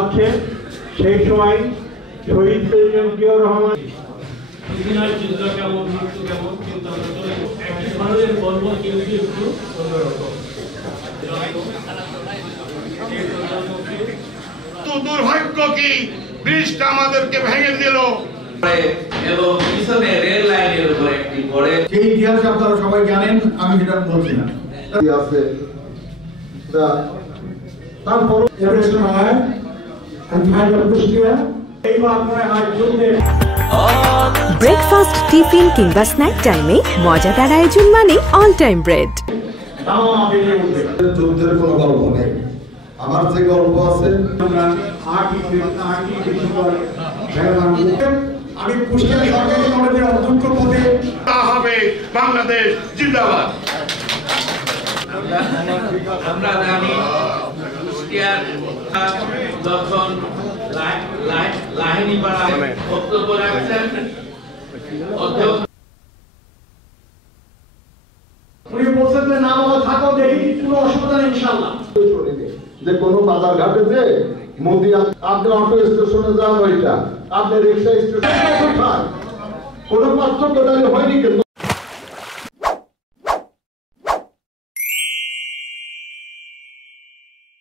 আছে সেই সময় শহীদ প্রেসিডেন্ট জিয়াউর রহমান চিত্র কেমন মৃত্যু কেমন কিন্তু একটি ধরনের বলব কিন্তু একটু অন্যরকম। দুর্ভাগ্য কি ব্রিজটা আমাদেরকে ভেঙে দিল এবং পিছনে রেল লাইনের উপর একটি পড়ে সেই ইতিহাস আপনারা সবাই জানেন, আমি সেটা বলছি না। আছে তারপর এভারেস্ট হয় ফাইনাল কুষ্টিয়া এই মাত্রায় আজ যুদ্ধে ব্রেকফাস্ট, টিফিন কিংবা স্ন্যাক টাইমে মজাদার আয়োজন মানে অল টাইম ব্রেড। যুদ্ধের কোনো গল্প নেই, আমার যে গল্প আছে আমি কুষ্টিয়া সরকারি কলেজের অধ্যক্ষ পদে তা হবে বাংলাদেশ জিন্দাবাদ। আমরা জানি কুষ্টিয়ার যখন লাহিনী পাড়া বক্তব্য রাখছেন অধ্যক্ষ উনি বলছেন যে না বাবা থাকো, দেখি কোনো অসুবিধা নেই ইনশাআল্লাহ। যে কোনো বাজার ঘাটে যে মোদি আপনি অটো স্টেশনে যান, ওইটা আপনি রিক্সা স্টেশনে কোনো পার্থক্য হয়নি কিন্তু